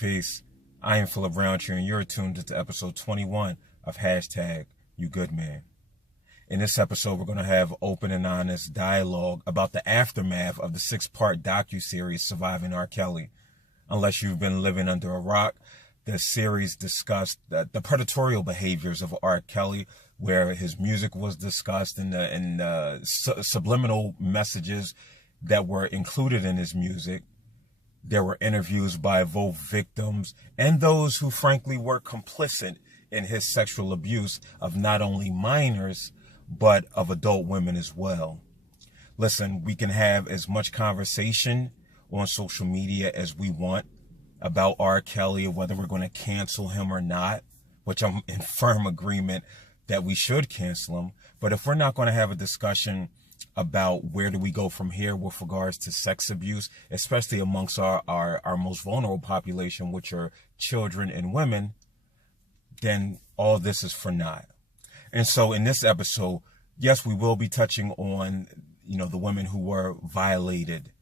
Peace. I am Philip Roundtree, and you're tuned into episode 21 of Hashtag You Good Man. In this episode, we're going to have open and honest dialogue about the aftermath of the 6-part docuseries Surviving R. Kelly. Unless you've been living under a rock, the series discussed the predatorial behaviors of R. Kelly, where his music was discussed and the subliminal messages that were included in his music. There were interviews by both victims and those who frankly were complicit in his sexual abuse of not only minors, but of adult women as well. Listen, we can have as much conversation on social media as we want about R. Kelly, whether we're going to cancel him or not, which I'm in firm agreement that we should cancel him. But if we're not going to have a discussion about where do we go from here with regards to sex abuse, especially amongst our most vulnerable population, which are children and women, then all this is for naught. And so in this episode, yes, we will be touching on, the women who were violated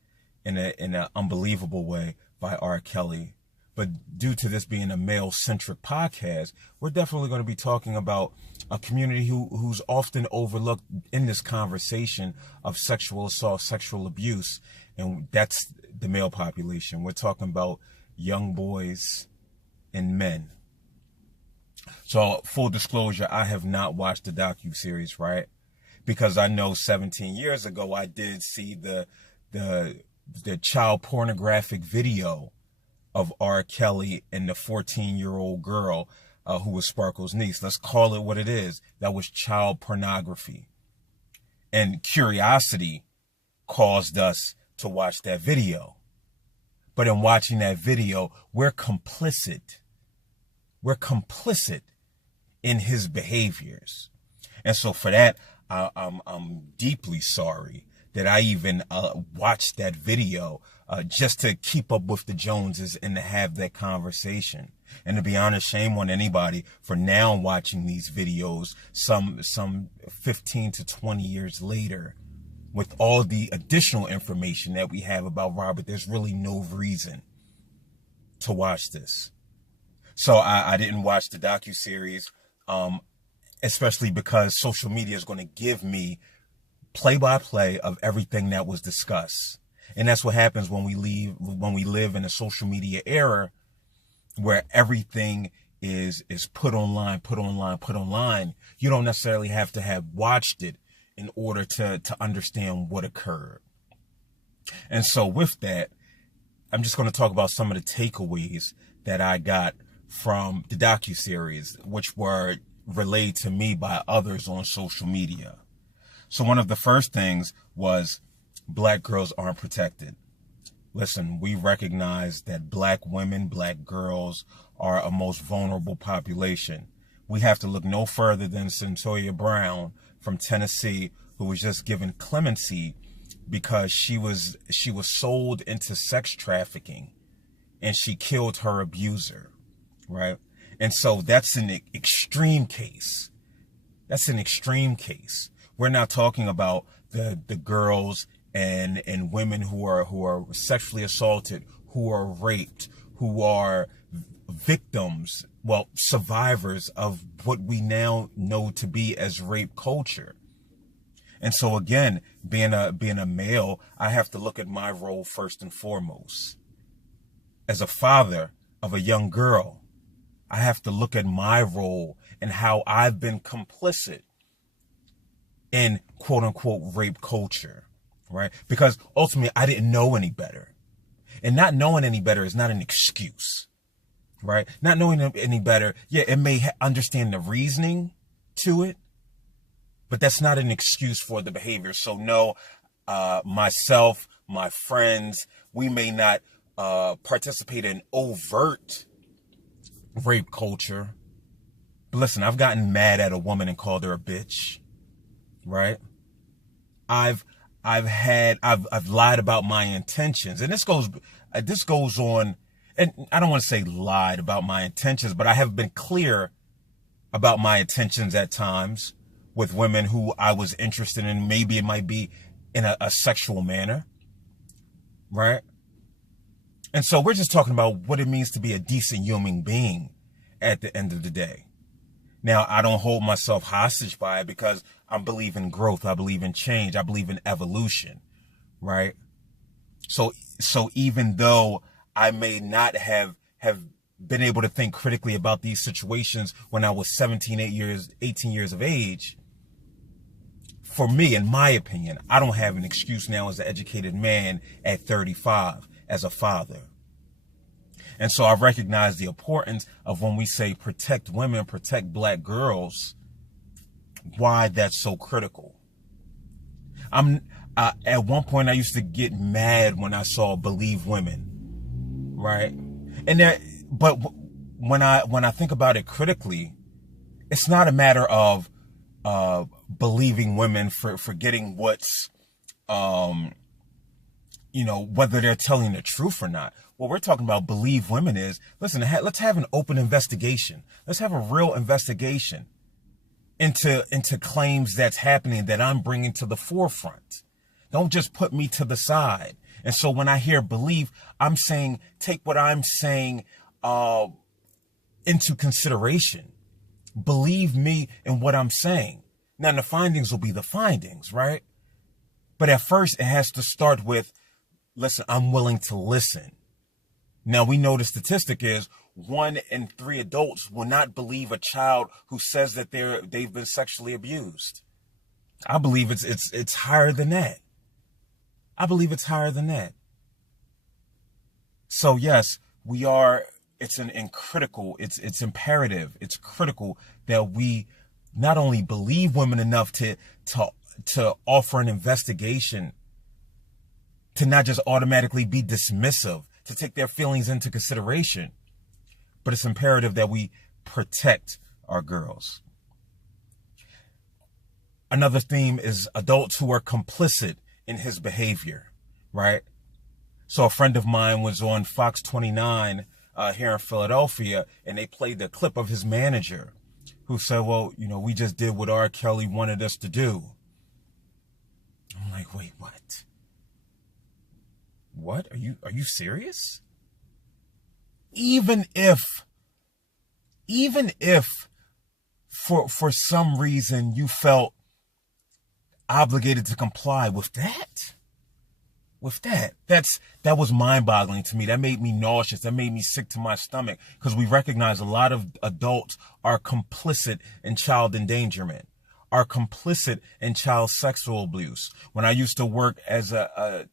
in an unbelievable way by R. Kelly. But due to this being a male-centric podcast, we're definitely going to be talking about a community who's often overlooked in this conversation of sexual assault, sexual abuse, and that's the male population. We're talking about young boys and men. So, full disclosure, I have not watched the docuseries, right? Because I know 17 years ago I did see the child pornographic video of R. Kelly and the 14-year-old girl who was Sparkle's niece. Let's call it what it is. That was child pornography. And curiosity caused us to watch that video. But in watching that video, we're complicit. We're complicit in his behaviors. And so for that, I'm deeply sorry that I even watched that video just to keep up with the Joneses and to have that conversation. And to be honest, shame on anybody for now watching these videos some 15 to 20 years later with all the additional information that we have about Robert. There's really no reason to watch this. So I didn't watch the docuseries, especially because social media is going to give me play-by-play of everything that was discussed. And that's what happens when we live in a social media era where everything is put online. You don't necessarily have to have watched it in order to understand what occurred. And so with that, I'm just going to talk about some of the takeaways that I got from the docuseries, which were relayed to me by others on social media. So one of the first things was black girls aren't protected. Listen, we recognize that black women, black girls are a most vulnerable population. We have to look no further than Centoya Brown from Tennessee, who was just given clemency because she was sold into sex trafficking and she killed her abuser, right? And so that's an extreme case. That's an extreme case. We're not talking about the girls and women who are sexually assaulted, who are raped, who are victims, well, survivors of what we now know to be as rape culture. And so again, being a male, I have to look at my role first and foremost. As a father of a young girl, I have to look at my role and how I've been complicit in quote unquote rape culture, right? Because ultimately I didn't know any better. And not knowing any better is not an excuse, right? Not knowing any better, yeah, it may understand the reasoning to it, but that's not an excuse for the behavior. So no, myself, my friends, we may not participate in overt rape culture. But listen, I've gotten mad at a woman and called her a bitch, right? I've lied about my intentions, and this goes on, and I don't want to say lied about my intentions, but I have been clear about my intentions at times with women who I was interested in. Maybe it might be in a sexual manner, right? And so we're just talking about what it means to be a decent human being at the end of the day. Now, I don't hold myself hostage by it because I believe in growth. I believe in change. I believe in evolution, right? So even though I may not have been able to think critically about these situations when I was 18 years of age, for me, in my opinion, I don't have an excuse now as an educated man at 35 as a father. And so I recognize the importance of when we say protect women, protect black girls, why that's so critical. At one point I used to get mad when I saw believe women, right? But when I think about it critically, it's not a matter of believing women for getting what's whether they're telling the truth or not. What we're talking about believe women is, listen, let's have an open investigation. Let's have a real investigation into claims that's happening that I'm bringing to the forefront. Don't just put me to the side. And so when I hear believe, I'm saying take what I'm saying into consideration. Believe me in what I'm saying. Now, the findings will be the findings, right? But at first, it has to start with, listen, I'm willing to listen. Now, we know the statistic is 1 in 3 adults will not believe a child who says that they've been sexually abused. I believe it's higher than that. I believe it's higher than that. So yes, it's imperative, it's critical that we not only believe women enough to offer an investigation, to not just automatically be dismissive, to take their feelings into consideration, but it's imperative that we protect our girls. Another theme is adults who are complicit in his behavior, right? So a friend of mine was on Fox 29 here in Philadelphia, and they played the clip of his manager who said, well, we just did what R. Kelly wanted us to do. I'm like, wait, what? What? Are you serious? Even if for some reason you felt obligated to comply with that, that was mind-boggling to me. That made me nauseous. That made me sick to my stomach, because we recognize a lot of adults are complicit in child endangerment, are complicit in child sexual abuse. When I used to work as a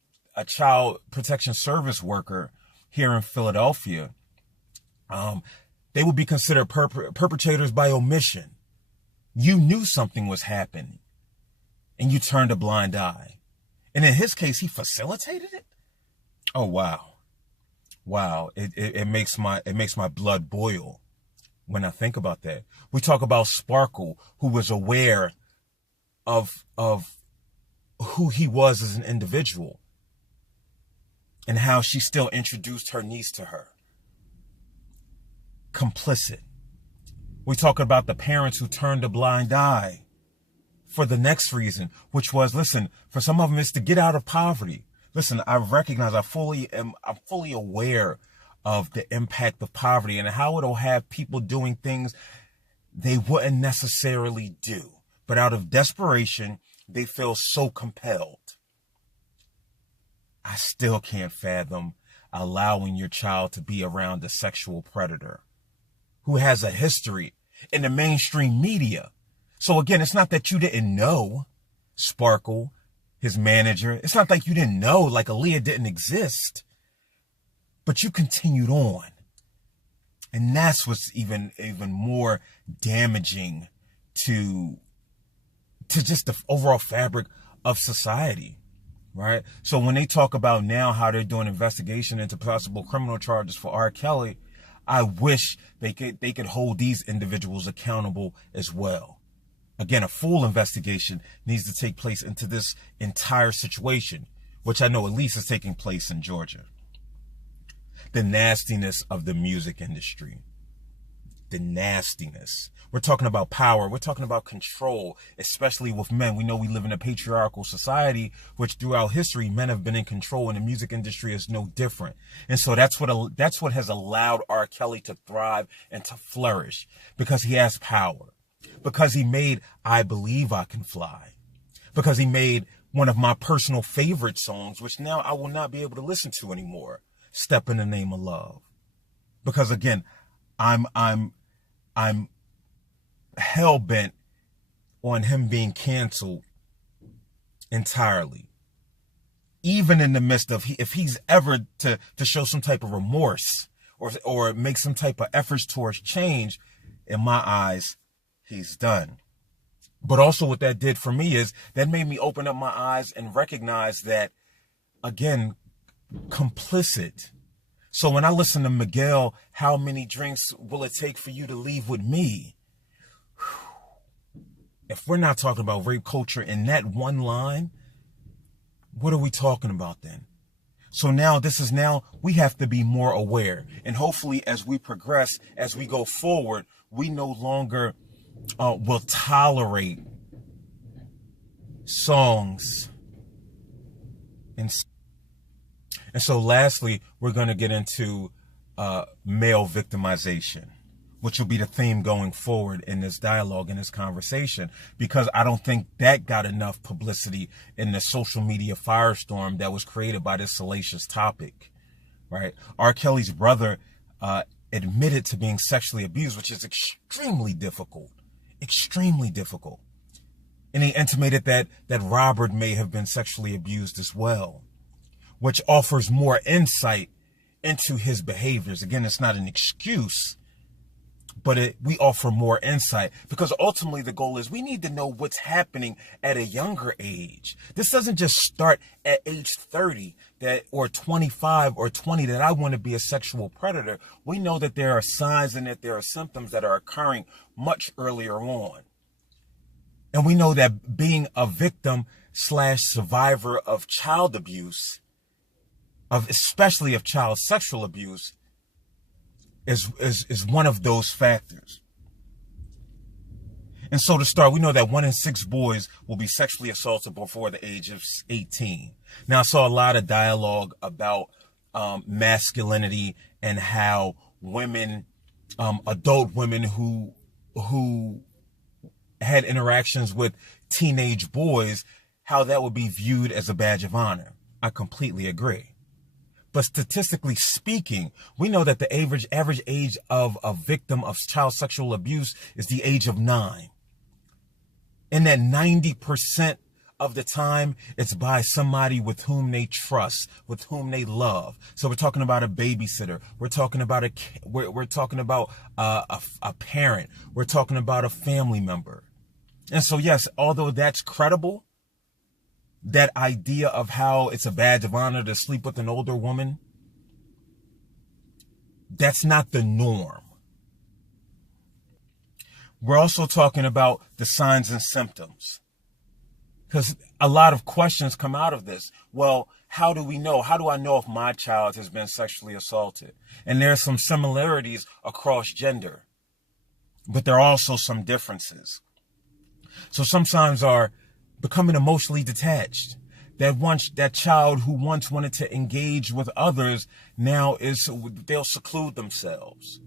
child protection service worker here in Philadelphia, they would be considered perpetrators by omission. You knew something was happening and you turned a blind eye. And in his case, he facilitated it. Oh, wow. Wow. It makes my blood boil when I think about that. We talk about Sparkle, who was aware of who he was as an individual and how she still introduced her niece to her. Complicit. We talk about the parents who turned a blind eye for the next reason, which was, listen, for some of them it's to get out of poverty. Listen, I recognize, I'm fully aware of the impact of poverty and how it'll have people doing things they wouldn't necessarily do. But out of desperation, they feel so compelled. I still can't fathom allowing your child to be around a sexual predator who has a history in the mainstream media. So again, it's not that you didn't know Sparkle, his manager. It's not like you didn't know, like Aaliyah didn't exist, but you continued on. And that's what's even more damaging to just the overall fabric of society, right? So when they talk about now how they're doing investigation into possible criminal charges for R. Kelly, I wish they could hold these individuals accountable as well. Again, a full investigation needs to take place into this entire situation, which I know at least is taking place in Georgia. The nastiness of the music industry. the nastiness. We're talking about power. We're talking about control, especially with men. We know we live in a patriarchal society, which throughout history, men have been in control, and the music industry is no different. And so that's what has allowed R. Kelly to thrive and to flourish, because he has power, because he made I Believe I Can Fly, because he made one of my personal favorite songs, which now I will not be able to listen to anymore, Step in the Name of Love. Because again, I'm hell bent on him being canceled entirely. Even in the midst of, if he's ever to show some type of remorse or make some type of efforts towards change, in my eyes, he's done. But also what that did for me is that made me open up my eyes and recognize that, again, complicit. So when I listen to Miguel, how many drinks will it take for you to leave with me? If we're not talking about rape culture in that one line, what are we talking about then? So now we have to be more aware. And hopefully as we progress, as we go forward, we no longer will tolerate songs. And so lastly, we're going to get into male victimization, which will be the theme going forward in this dialogue, in this conversation, because I don't think that got enough publicity in the social media firestorm that was created by this salacious topic, right? R. Kelly's brother admitted to being sexually abused, which is extremely difficult. And he intimated that Robert may have been sexually abused as well, which offers more insight into his behaviors. Again, it's not an excuse, but we offer more insight, because ultimately the goal is we need to know what's happening at a younger age. This doesn't just start at age 30 or 25 or 20 that I want to be a sexual predator. We know that there are signs and that there are symptoms that are occurring much earlier on. And we know that being a victim / survivor of child abuse, especially of child sexual abuse, is one of those factors. And so to start, we know that 1 in 6 boys will be sexually assaulted before the age of 18. Now, I saw a lot of dialogue about masculinity and how women, adult women who had interactions with teenage boys, how that would be viewed as a badge of honor. I completely agree. But statistically speaking, we know that the average age of a victim of child sexual abuse is the age of 9. And that 90% of the time, it's by somebody with whom they trust, with whom they love. So we're talking about a babysitter. We're talking about a parent. We're talking about a family member. And so, yes, although that's credible, that idea of how it's a badge of honor to sleep with an older woman, that's not the norm. We're also talking about the signs and symptoms, because a lot of questions come out of this. Well, how do we know? How do I know if my child has been sexually assaulted? And there are some similarities across gender, but there are also some differences. So sometimes are becoming emotionally detached. That child who once wanted to engage with others, now they'll seclude themselves.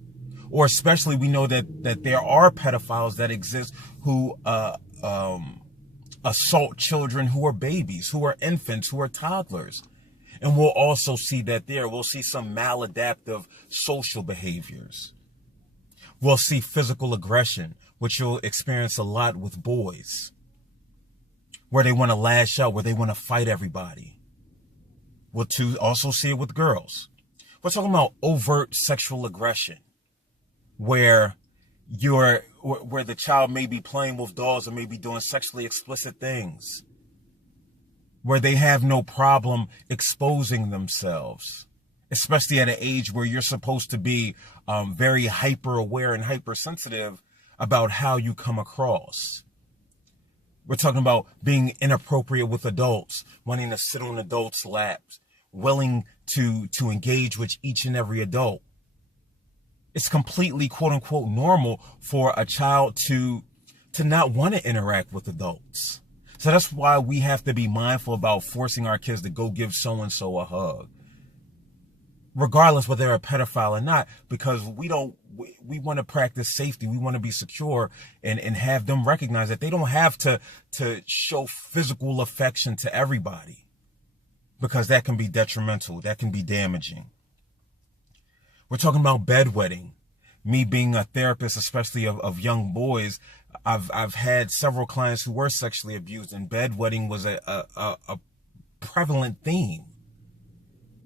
Or especially we know that there are pedophiles that exist who assault children who are babies, who are infants, who are toddlers. And we'll also see that we'll see some maladaptive social behaviors. We'll see physical aggression, which you'll experience a lot with boys, where they want to lash out, where they want to fight everybody. We'll also see it with girls. We're talking about overt sexual aggression, where the child may be playing with dolls or may be doing sexually explicit things, where they have no problem exposing themselves, especially at an age where you're supposed to be very hyper aware and hypersensitive about how you come across. We're talking about being inappropriate with adults, wanting to sit on adults' laps, willing to engage with each and every adult. It's completely quote unquote normal for a child to not want to interact with adults. So that's why we have to be mindful about forcing our kids to go give so-and-so a hug, regardless whether they're a pedophile or not, because we want to practice safety. We want to be secure and have them recognize that they don't have to show physical affection to everybody, because that can be detrimental. That can be damaging. We're talking about bedwetting. Me being a therapist, especially of young boys, I've had several clients who were sexually abused, and bedwetting was a prevalent theme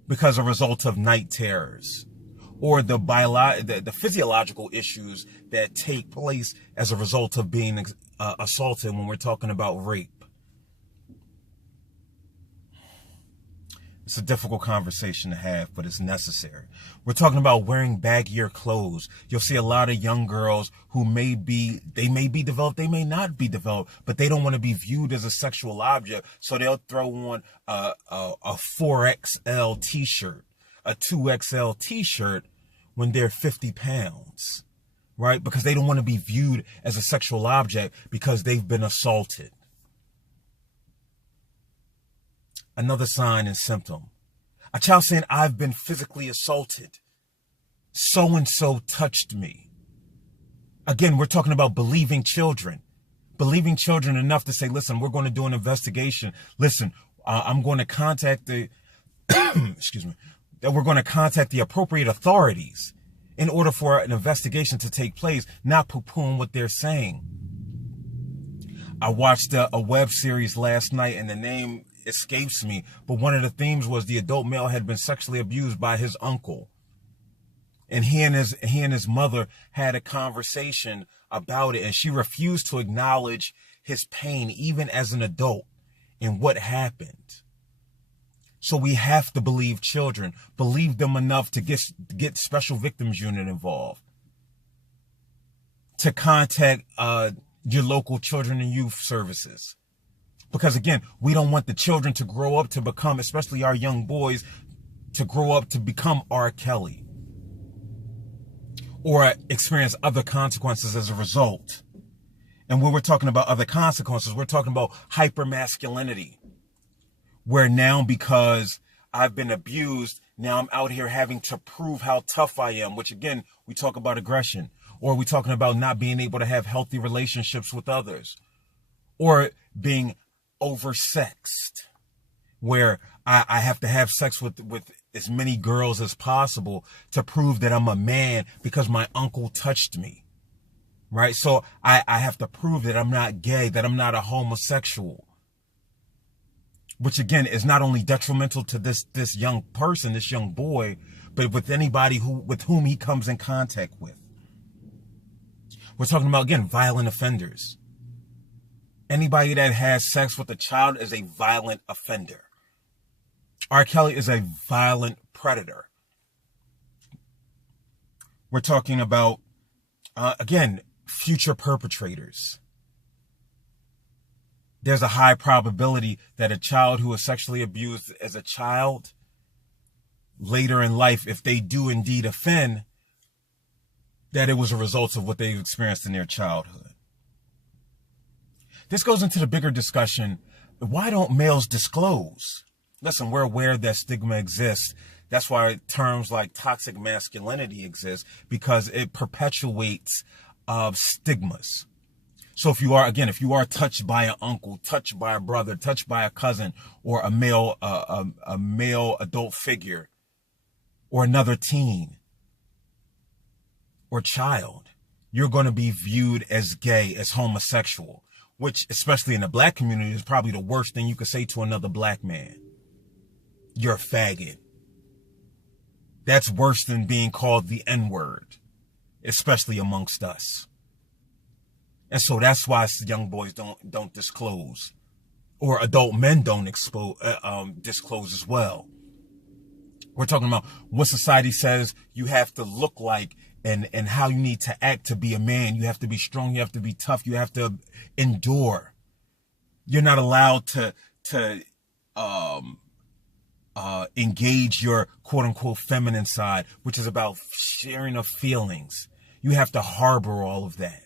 because a result of night terrors or the physiological issues that take place as a result of being assaulted when we're talking about rape. It's a difficult conversation to have, but it's necessary. We're talking about wearing baggier clothes. You'll see a lot of young girls who may be developed, they may not be developed, but they don't want to be viewed as a sexual object. So they'll throw on a 4XL t-shirt, a 2XL t-shirt when they're 50 pounds, right? Because they don't want to be viewed as a sexual object because they've been assaulted. Another sign and symptom. A child saying, I've been physically assaulted. So-and-so touched me. Again, we're talking about believing children. Believing children enough to say, listen, we're going to do an investigation. Listen, I'm going to contact the, that we're going to contact the appropriate authorities in order for an investigation to take place, not poo-pooing what they're saying. I watched a web series last night, and the name escapes me, but one of the themes was the adult male had been sexually abused by his uncle, and he and his mother had a conversation about it, and she refused to acknowledge his pain even as an adult and what happened. So we have to believe children, believe them enough to get Special Victims Unit involved, to contact your local children and youth services. Because again, we don't want the children to grow up to become, especially our young boys, to grow up to become R. Kelly or experience other consequences as a result. And when we're talking about other consequences, we're talking about hypermasculinity, where now because I've been abused, now I'm out here having to prove how tough I am, which again, we talk about aggression, or we're talking about not being able to have healthy relationships with others, or being oversexed, where I have to have sex with as many girls as possible to prove that I'm a man because my uncle touched me, right? So I have to prove that I'm not gay, that I'm not a homosexual, which again is not only detrimental to this young person, this young boy, but with anybody with whom he comes in contact with. We're talking about, again, violent offenders. Anybody that has sex with a child is a violent offender. R. Kelly is a violent predator. We're talking about, again, future perpetrators. There's a high probability that a child who is sexually abused as a child, later in life, if they do indeed offend, that it was a result of what they've experienced in their childhood. This goes into the bigger discussion. Why don't males disclose? Listen, we're aware that stigma exists. That's why terms like toxic masculinity exist, because it perpetuates stigmas. So if you are touched by an uncle, touched by a brother, touched by a cousin, or a male adult figure, or another teen or child, you're going to be viewed as gay, as homosexual, which, especially in the black community, is probably the worst thing you could say to another black man. You're a faggot. That's worse than being called the N-word, especially amongst us. And so that's why young boys don't disclose, or adult men don't disclose as well. We're talking about what society says you have to look like, and how you need to act to be a man. You have to be strong. You have to be tough. You have to endure. You're not allowed to engage your quote unquote feminine side, which is about sharing of feelings. You have to harbor all of that.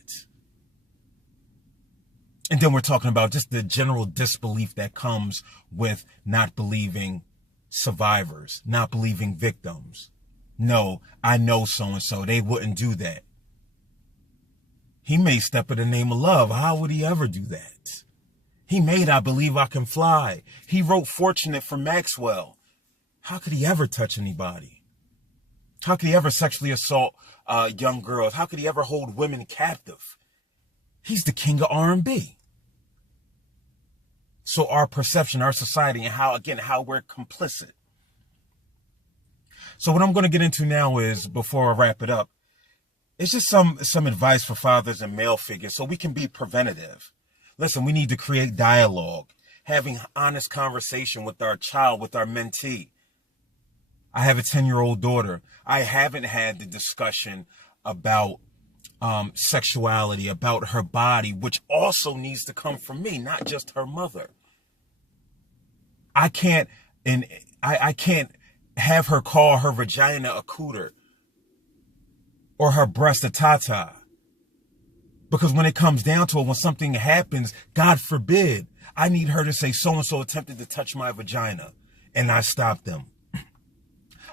And then we're talking about just the general disbelief that comes with not believing survivors, not believing victims. No, I know so-and-so. They wouldn't do that. He may step in the name of love. How would he ever do that? He made I Believe I Can Fly. He wrote Fortunate for Maxwell. How could he ever touch anybody? How could he ever sexually assault young girls? How could he ever hold women captive? He's the king of R&B. So our perception, our society, and how we're complicit. So what I'm going to get into now is, before I wrap it up, it's just some advice for fathers and male figures so we can be preventative. Listen, we need to create dialogue, having honest conversation with our child, with our mentee. I have a 10-year-old daughter. I haven't had the discussion about sexuality, about her body, which also needs to come from me, not just her mother. I can't have her call her vagina a cooter or her breast a tata. Because when it comes down to it, when something happens, God forbid, I need her to say so-and-so attempted to touch my vagina and I stopped them.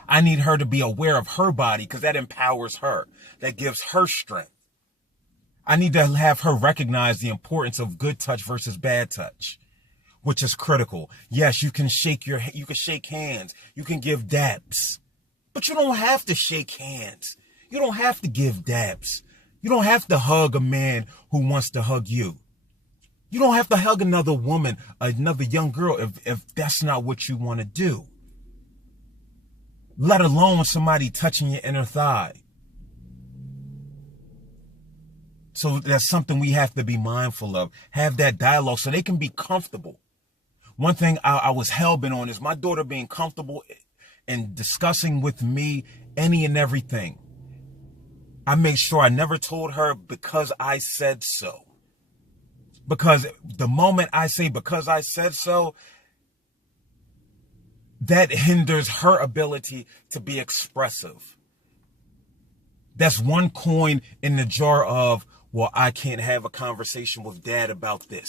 I need her to be aware of her body because that empowers her. That gives her strength. I need to have her recognize the importance of good touch versus bad touch, which is critical. Yes, you can shake hands. You can give daps, but you don't have to shake hands. You don't have to give daps. You don't have to hug a man who wants to hug you. You don't have to hug another woman, another young girl, if that's not what you want to do. Let alone somebody touching your inner thigh. So that's something we have to be mindful of. Have that dialogue so they can be comfortable. One thing I was hell-bent on is my daughter being comfortable in discussing with me any and everything. I made sure I never told her because I said so. Because the moment I say because I said so, that hinders her ability to be expressive. That's one coin in the jar of, well, I can't have a conversation with dad about this.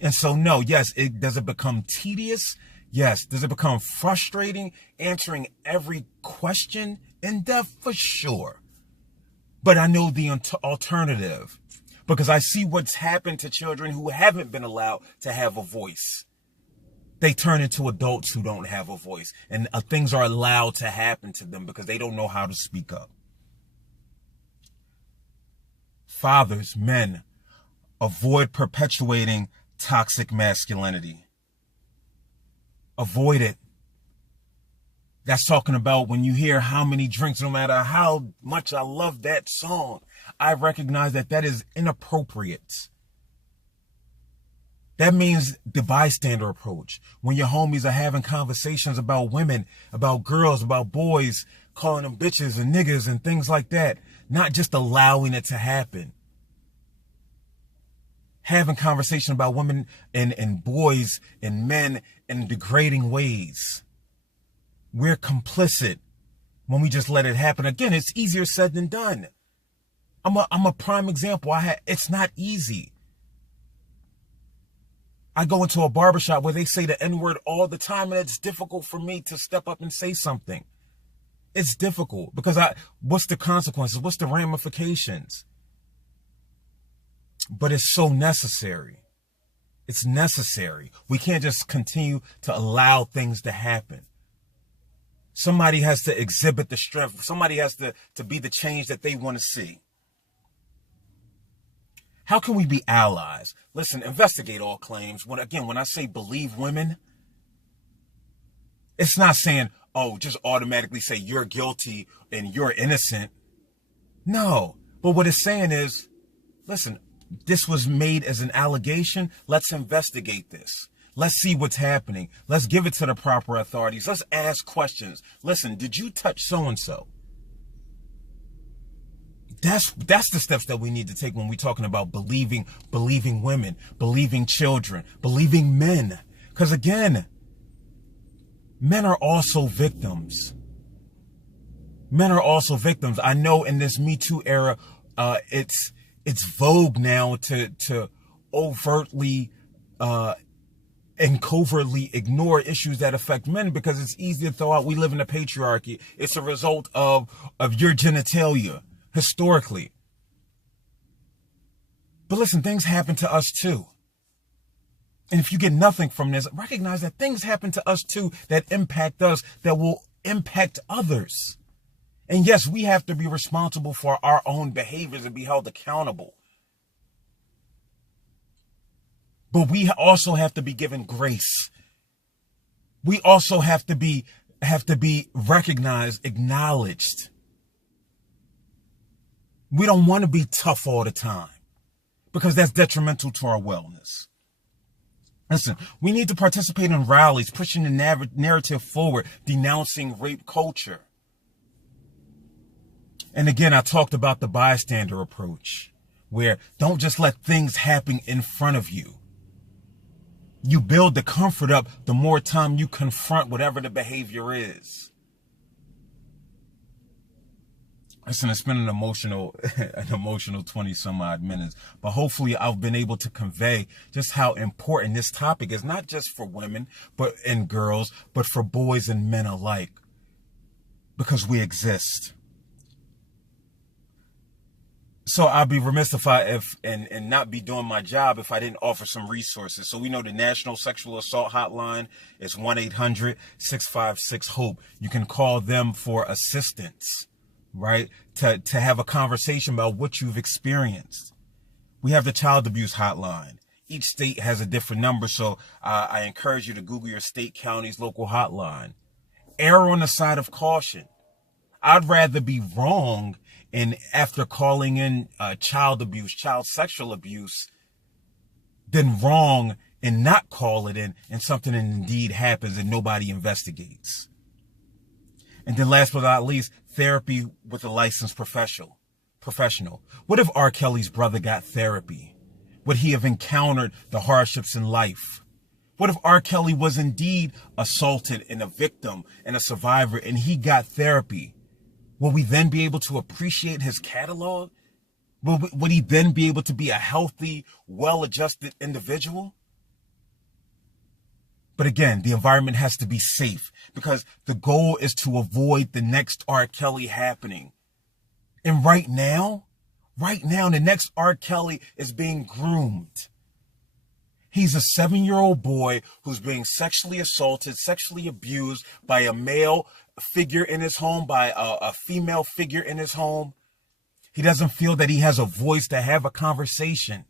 And so, no, yes, does it become tedious? Yes. Does it become frustrating answering every question in depth? For sure. But I know the alternative because I see what's happened to children who haven't been allowed to have a voice. They turn into adults who don't have a voice, and things are allowed to happen to them because they don't know how to speak up. Fathers, men, avoid perpetuating toxic masculinity. Avoid it. That's talking about when you hear How Many Drinks, no matter how much I love that song, I recognize that is inappropriate. That means the bystander approach. When your homies are having conversations about women, about girls, about boys, calling them bitches and niggas and things like that, not just allowing it to happen. Having conversation about women and boys and men in degrading ways. We're complicit when we just let it happen. Again, it's easier said than done. I'm a prime example. It's not easy. I go into a barbershop where they say the N-word all the time, and it's difficult for me to step up and say something. It's difficult because what's the consequences? What's the ramifications? But it's so necessary. It's necessary. We can't just continue to allow things to happen. Somebody has to exhibit the strength. Somebody has to be the change that they want to see. How can we be allies? Listen, investigate all claims. When I say believe women, it's not saying, oh, just automatically say you're guilty and you're innocent. No. But what it's saying is, listen, this was made as an allegation. Let's investigate this. Let's see what's happening. Let's give it to the proper authorities. Let's ask questions. Listen, did you touch so-and-so? That's the steps that we need to take when we're talking about believing women, believing children, believing men. Because again, men are also victims. Men are also victims. I know in this Me Too era, it's vogue now to overtly and covertly ignore issues that affect men because it's easy to throw out we live in a patriarchy. It's a result of your genitalia, historically. But listen, things happen to us too. And if you get nothing from this, recognize that things happen to us too that impact us, that will impact others. And yes, we have to be responsible for our own behaviors and be held accountable. But we also have to be given grace. We also have to be recognized, acknowledged. We don't want to be tough all the time because that's detrimental to our wellness. Listen, we need to participate in rallies, pushing the narrative forward, denouncing rape culture. And again, I talked about the bystander approach, where don't just let things happen in front of you. You build the comfort up the more time you confront whatever the behavior is. Listen, it's been an emotional 20 some odd minutes, but hopefully I've been able to convey just how important this topic is, not just for women and girls, but for boys and men alike, because we exist. So I'd be remiss and not be doing my job if I didn't offer some resources. So we know the National Sexual Assault Hotline is 1-800-656-HOPE. You can call them for assistance, right? To have a conversation about what you've experienced. We have the Child Abuse Hotline. Each state has a different number, so I encourage you to Google your state, county's local hotline. Err on the side of caution. I'd rather be wrong after calling in child abuse, child sexual abuse, than wrong and not call it in and something indeed happens and nobody investigates. And then last but not least, therapy with a licensed professional. What if R. Kelly's brother got therapy? Would he have encountered the hardships in life? What if R. Kelly was indeed assaulted and a victim and a survivor and he got therapy? Will we then be able to appreciate his catalog? Would he then be able to be a healthy, well-adjusted individual? But again, the environment has to be safe because the goal is to avoid the next R. Kelly happening. And right now, the next R. Kelly is being groomed. He's a 7-year-old boy who's being sexually assaulted, sexually abused by a male figure in his home, by a female figure in his home. He doesn't feel that he has a voice to have a conversation.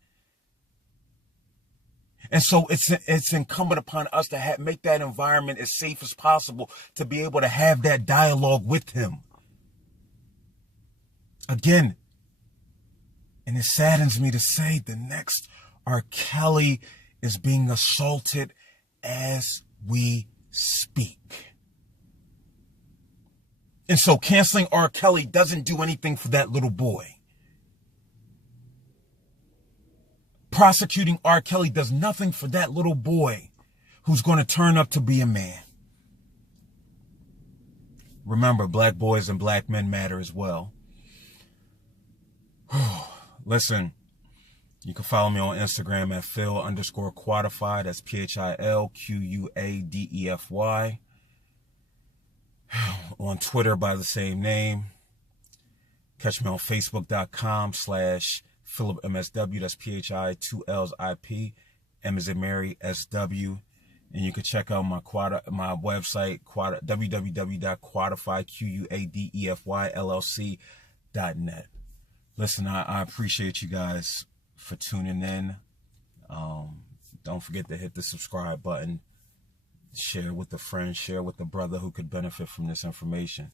And so it's incumbent upon us to make that environment as safe as possible to be able to have that dialogue with him. Again, and it saddens me to say, the next R. Kelly is being assaulted as we speak. And so canceling R. Kelly doesn't do anything for that little boy. Prosecuting R. Kelly does nothing for that little boy who's going to turn up to be a man. Remember, black boys and black men matter as well. Listen, you can follow me on Instagram at Phil_Quadify. That's PHILQUADEFY. On Twitter by the same name. Catch me on Facebook.com/PhilipMSW. That's PHI2LsIP. M as in Mary, SW. And you can check out my website, www.quadify.net. Listen, I appreciate you guys for tuning in. Don't forget to hit the subscribe button. Share with a friend, share with a brother who could benefit from this information.